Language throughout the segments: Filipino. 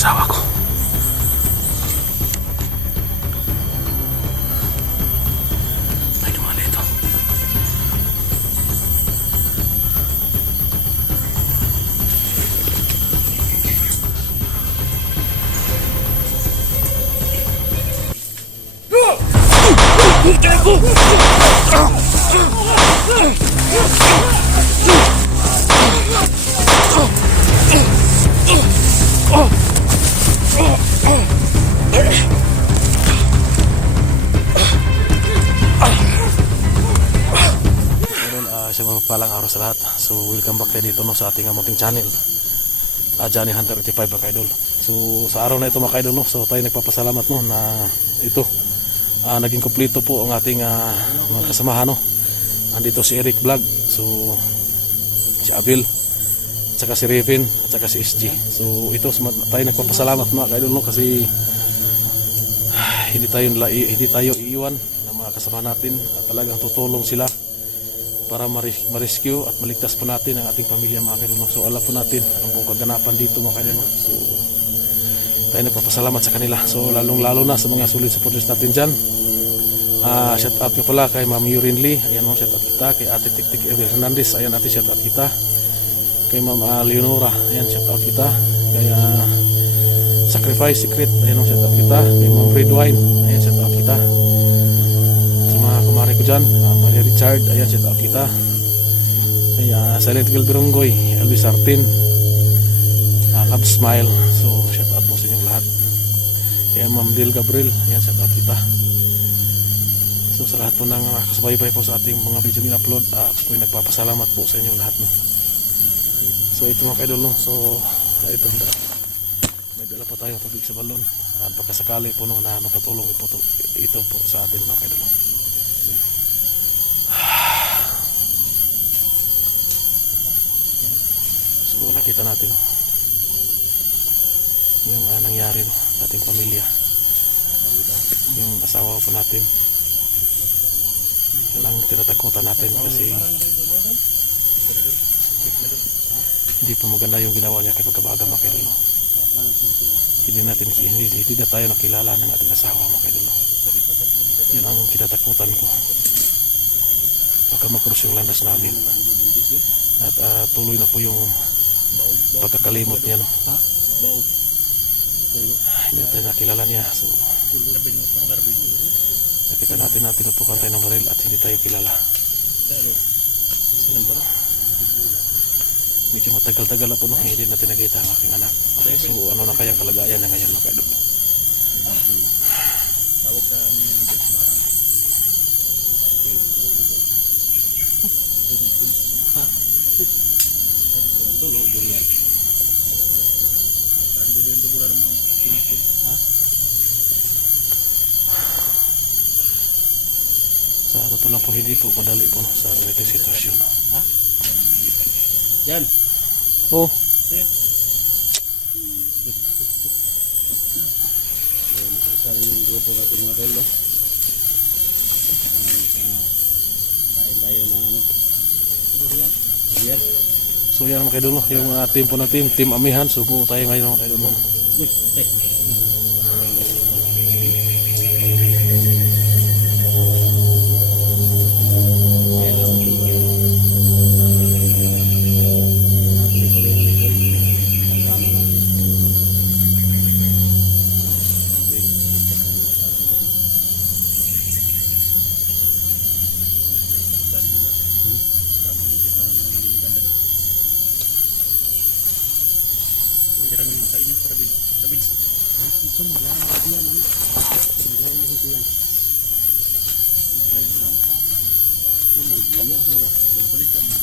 asawa ko. May dumaan dito. Isang mapagpalang araw sa lahat. So welcome back tayo dito no, sa ating munting channel, Johnny Hunter 85 mga kaidol. So sa araw na ito mga kaidol no, so tayo nagpapasalamat no na ito naging kumpleto po ang ating mga kasamahan no. Andito si Eric Vlog, so si Abel, at saka si Raven, at saka si SG. So ito tayo nagpapasalamat mga kaidol no, kasi hindi tayo iiwan ng mga kasama natin at talagang tutulong sila para ma-rescue at maligtas po natin ang ating pamilya mga kaidol. So alam po natin ang buong kaganapan dito mga kaidol. So tayo nagpapasalamat sa kanila. So lalong-lalo na sa mga solid supporters natin dyan. Shout out ko pala kay Ma'am Yurin Lee. Ayan ma'am, shout out kita. Kay Ate Tiktik Hernandez. Ayan ate, shout out kita. Kay Ma'am Leonora. Ayan, shout out kita. Kay Sacrifice Secret. Ayan ma'am, shout out kita. Kay Ma'am Redwine. Ayan, shout out kita. Sa mga kumari ko dyan, Maria Richard. Ayan, shout out kita. Kay Silent Girl Bironggoy. Elvis Artin. Love Smile. So shout out po sa inyong lahat. Kay Ma'am Del Gabriel. Ayan, shout out kita. So sa lahat po ng nakasubaybay po sa ating mga video in-upload, ako po nagpapasalamat po sa inyong lahat no. So ito mga kaidol no. So ito may dala pa tayong tubig sa balon. Pagkasakali po no na makatulong ito po sa atin mga kaidol. So nakita natin no, yung nangyari no, sa ating pamilya, yung asawa po natin. Yan ang tinatakutan natin kasi hindi pa maganda yung ginawa niya kay pagkabaga mga kaidol. Hindi na tayo nakilala ng ating asawa mga kaidol. Yan ang kinatakutan ko, baka makrus yung landas namin at tuloy na po yung pagkakalimot niya no. Hindi na tayo nakilala niya. So nakita natin na tinutukan tayo ng baril at hindi tayo kilala. Medyo matagal-tagal na po no, hindi natin nakita ang aking anak. So ano na kaya kalagayan na ngayon mga kaidol. Sa totoo lang po hindi po madali po no, sa ganitong sitwasyon no. Ha? Yan. Oh. Yeah. Nakasali yung grupo natin mga tol no. Kain tayo ng ano. Yan. Yan. So yan mga kaidol no, yung team po natin, Team Amihan. Subo tayo ngayon mga kaidol no. Ito malayan na yan ano. Malayan na ito yan. Ito maglayang mo. Nagbalikan mo.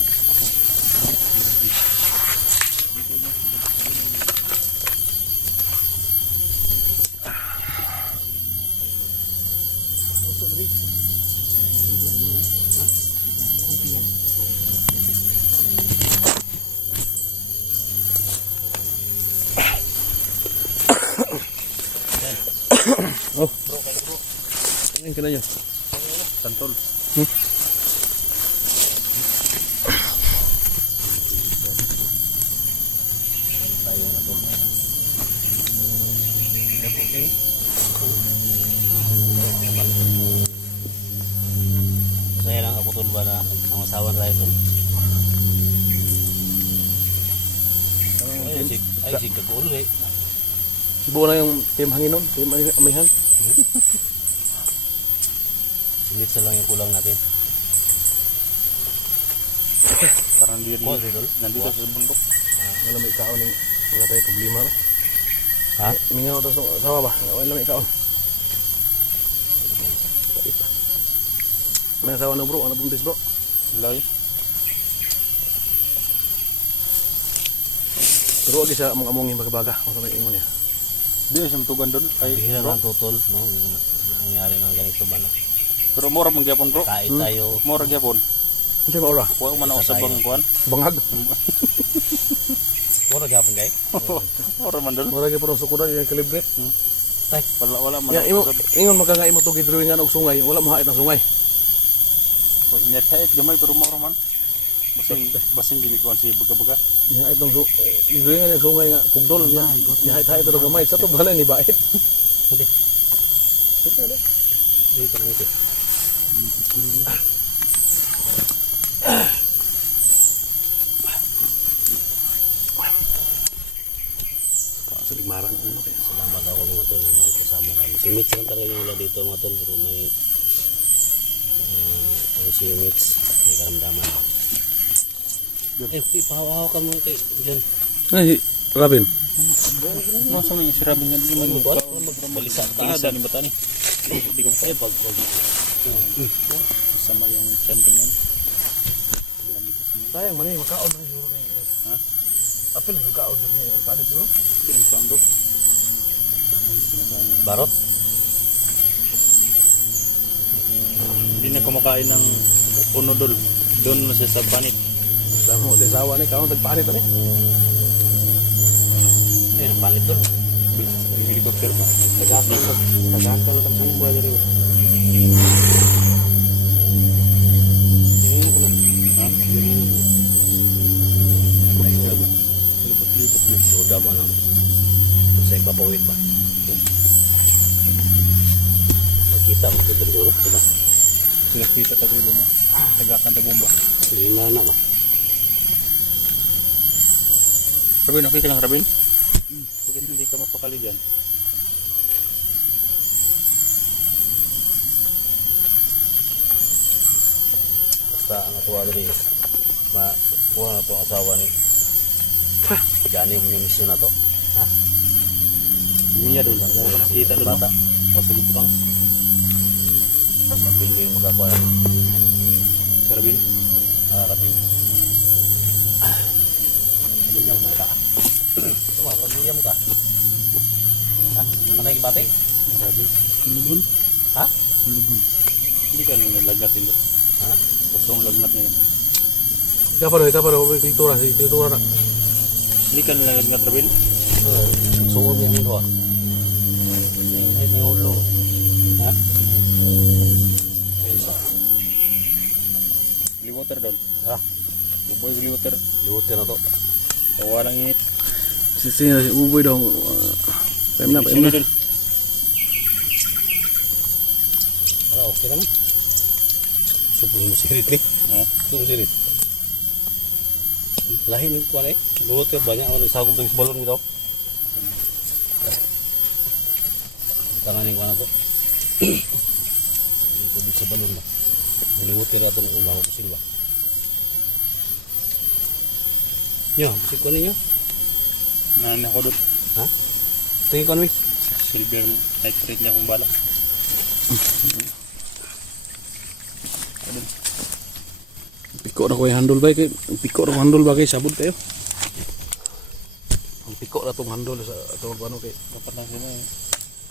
Oh, bro, bro. Ano ka na yan? Santol. Tayo na to. Saya lang ako tol ba na nagsasawan tayo tol. Ay si kagulo eh. Buo na yung team hanginon, team amihan. Minutes na lang yung kulang natin. Parang dito nandito sa bundok. Wala may kaon ng wala tayo problema ba? Ha? Mingaw to sawa ba? Wala may kaon. May asawa na bro, ano buntis bro? Loy. Pero wag siya among-among yung magbaga kung sa may ingon niya. Di sa tugan doon ay Bihira bro. lang tutol, no? Yung nangyari ng ganito ba na. Pero mura man gyapon bro. Kait tayo. Mura gyapon. Hindi maura. Kuha man ako sa bang kuan. Bangag. Mura gapon kay. Mura man doon. Mura gyud pero sukuda yung kalibre. Wala man Ya ako imo ingon maganga imo to gidrawingan og sungay, wala mo hait ng sungay. Net height gamay pero mura man. Basing dili kuan si baga-baga. Ya itong gidrawingan yung sungay nga pugdol niya. Ya hait to gamay sa to balay ni bait. Hindi. Dito dito. Sa ligmarang ano kaya. Salamat ako mga tol na kasama kami. Si Mitch lang talaga yung wala dito mga tol, pero may ang si Mitch may karamdaman. Pahaw-hawakan mo kay John. Ay, Robin. Nasa may sirabi nga di man Ano ba? Balisa balisa ni bata ni. Di ko Ay, pag sama yung chan ko man. Sayang man makaon man siguro ni. Ha? Apil makaon ni ano siguro. Yung pangdo. barot. Hindi na kumakain ng unodol. Doon na siya sa panit. Sa mo de sawa ni kaon tagpanit ani. Eh, napalit doon. Helicopter pa. Tagakan ng sumba diri. Ini ko na. Ha? Libot-libot lang. Suda ba nang sa ipapawid ba? Kita mo dito duro, diba? Nakita ka dito na. Tagakan ta bomba. Lima na ma. Rabin, okay ka lang Rabin? Sige, hindi ka mapakali dyan. Basta ang atuwa diri kuha na to ang asawa ni Gani mo yung misyon na to. Ha? Hindi niya doon. Kita doon. Bata. O sa lubutang. Sabi niyo yung magkakuha na. Sa Rabin. Rapin. Ganyan mo ka. Tuma, ganyan ka. Ha? Nakikipati? Rabin. Kinugun. Ha? Kinugun. Hindi ka nung nalagnat din doon. Ha? Pusong lagnat na yun. Kaparo, kultura na. Hindi ka nalagnat Rabin. Sungod yung ko. Hindi ulo. Ha? Liwater doon. Ha? Uboy liwater. Liwot na to. Tawa lang init. Si uboy daw. Paim na. Sino doon? Wala, okay naman. Supunin mo sirit ni. Ha? Supunin mo sirit. Lahin yung kuwan eh. Luwot ka banyak. Isagong itong balon gitu. Tangan yung kuwan na to. Yung tubig sa balon ba. Liwot ka natin ng ulang kusil ba. Nyo, masik ko ninyo. Nanan ako doon. Ha? Tingin ko namin. Silver nitrate niya kung bala. Piko na ko yung handle ba kay piko na ko handle ba kay sabod kayo. Ang piko na tong handle sa atong ano kay Dapat lang sila eh.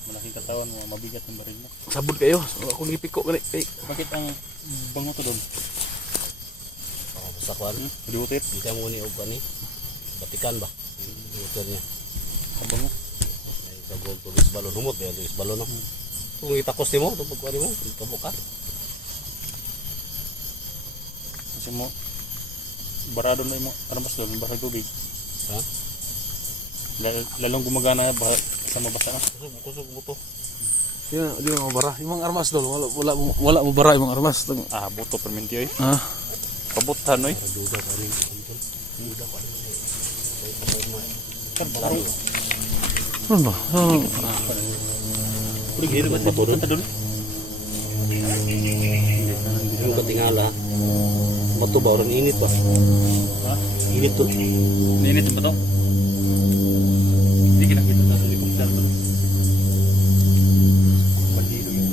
Malaking katawan mo, mabigat ng baril mo. sabod kayo. So, ako gipiko gani kay Bakit ang bango to doon? Basta kuwan. Liwater? Hindi ka muna yung kuwan eh. Batikan ba? Liwot niya. Ang bango? Ay, sa gold to is balon. Humot yan. Is balon no. Kung itakos ni mo, ito pagkuhan mo. Kabuka. Kasi mo, barado na yung ano mas doon, barang tubig. Ha? Lalong gumagana sa Basta mabasa na. Kusog mo to. Di ba mabara? Yung mga armas dol, wala mabara yung mga armas. Ah, buto permenti oy. Ah, Pabutan oy. Duda pa rin. Duda pa rin. ano ba? Hiro ba ito doon? Hiro ba tingala? Bato ba? Orang init ba? Ha? Init to. Ninit ba to? Hindi kinakita sa helicopter ba? Bandido yun.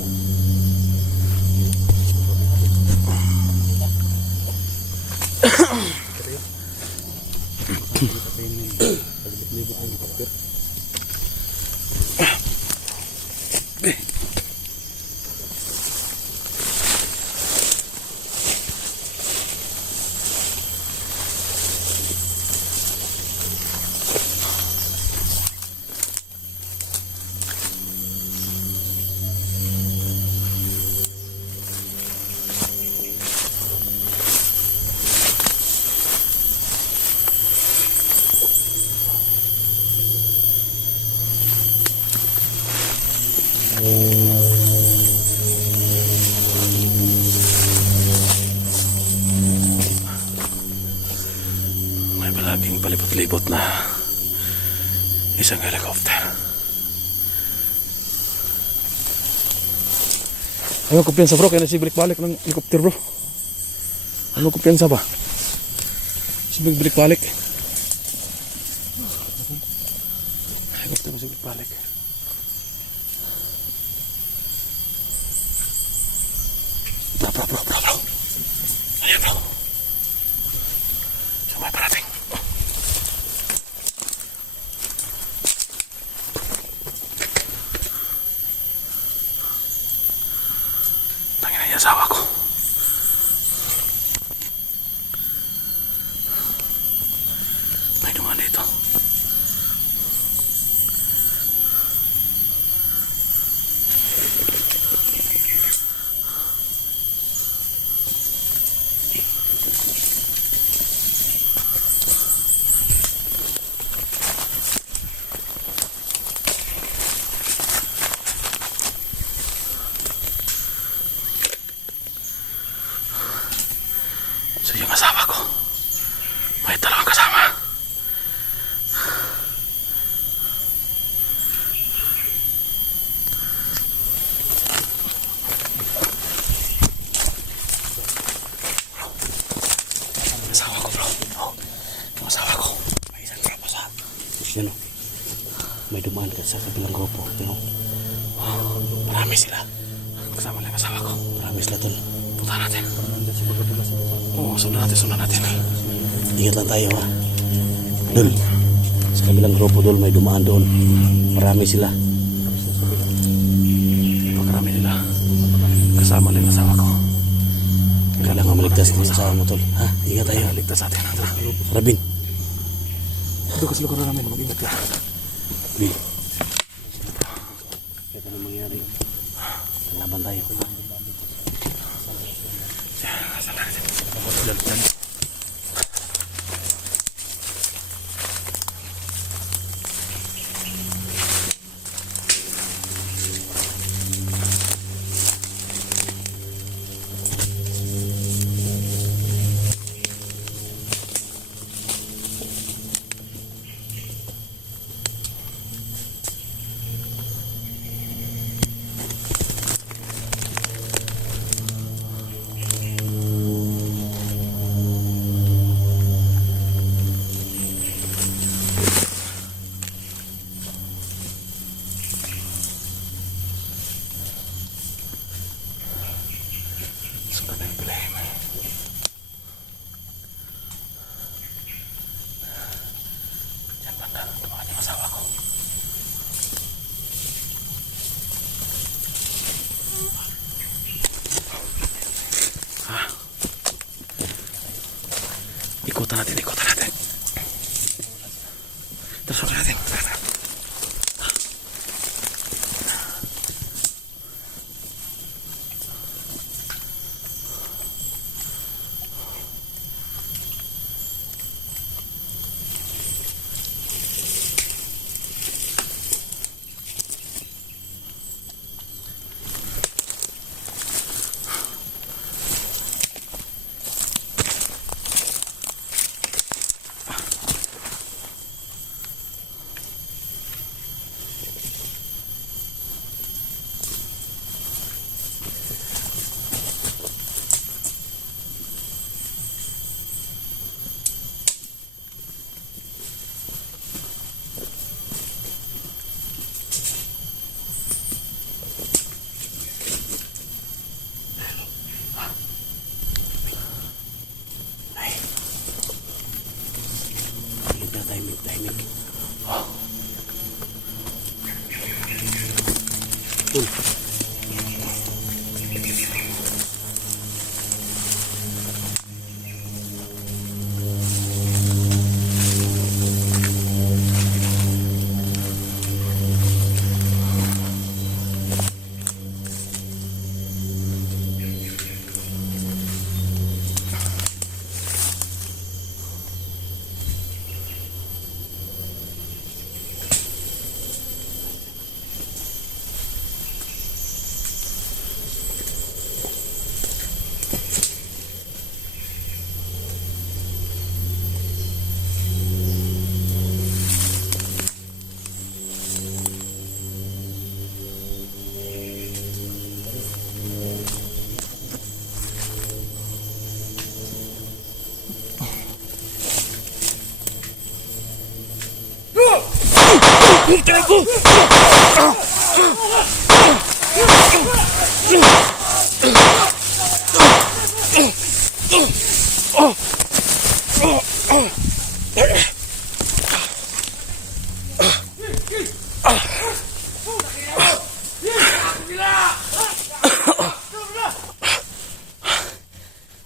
May palaging palipot-lipot na isang helicopter. Ano kumpiyansa bro, kaya nasibalik balik ng helicopter bro. Ano kumpiyansa ba? Sibalik balik. Helicopter nasibalik balik. Bro. Ayan bro. So may parating. Tangin na yung asawa ko. May dumaan dito. So yung asawa ko, may dalawang kasama. Asawa ko bro. Oh, yung asawa ko, may isang grupo sa. Yan o. May dumaan ka sa kabilang grupo. Yan o. Marami sila. Kasama lang yung asawa ko. Marami sila tol. Punta natin. Oo, sundan natin. Ingat lang tayo ha. Dol. Sa kabilang grupo dol may dumaan doon. Marami sila. Pagkarami nila. Kasama lang yung asawa ko. Kailangan maligtas ka sa asawa mo tol. Ha? Ingat tayo. Ligtas natin. Rabin. Ito kasi lugar namin. Mag-ingat ka. Rabin. Kaya na mangyari. Laban tayo. Tahimik, tahimik.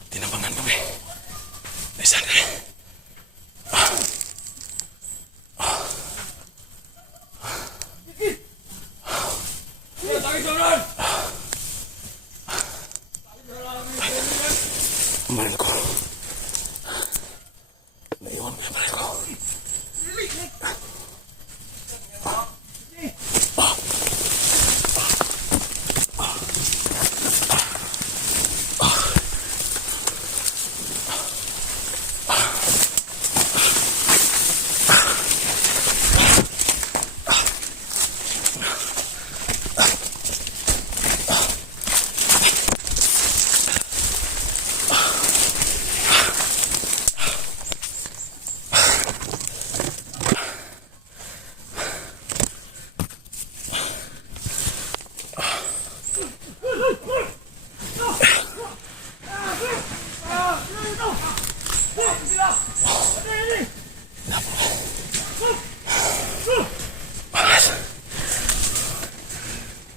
Tinabangan kami. Naisan kami. Baril ko. Naiwan ko yung baril ko.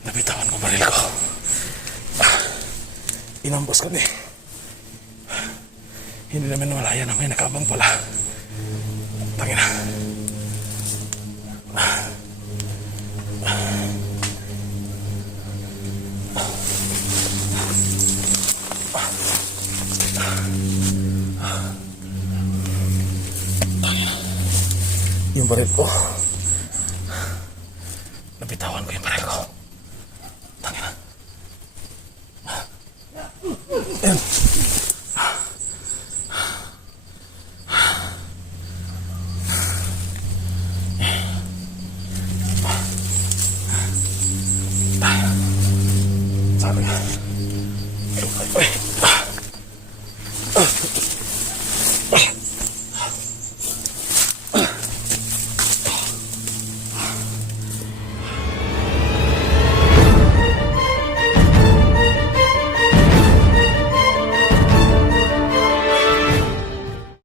Nabitawan ko baril ko. Inambos kami. Hindi namin nawalaya na may nakabang pala. Tangina. Yung baril ko. Nabitawan ko yung baril ko. Tangina. Ayan. Sabi ka. Ay,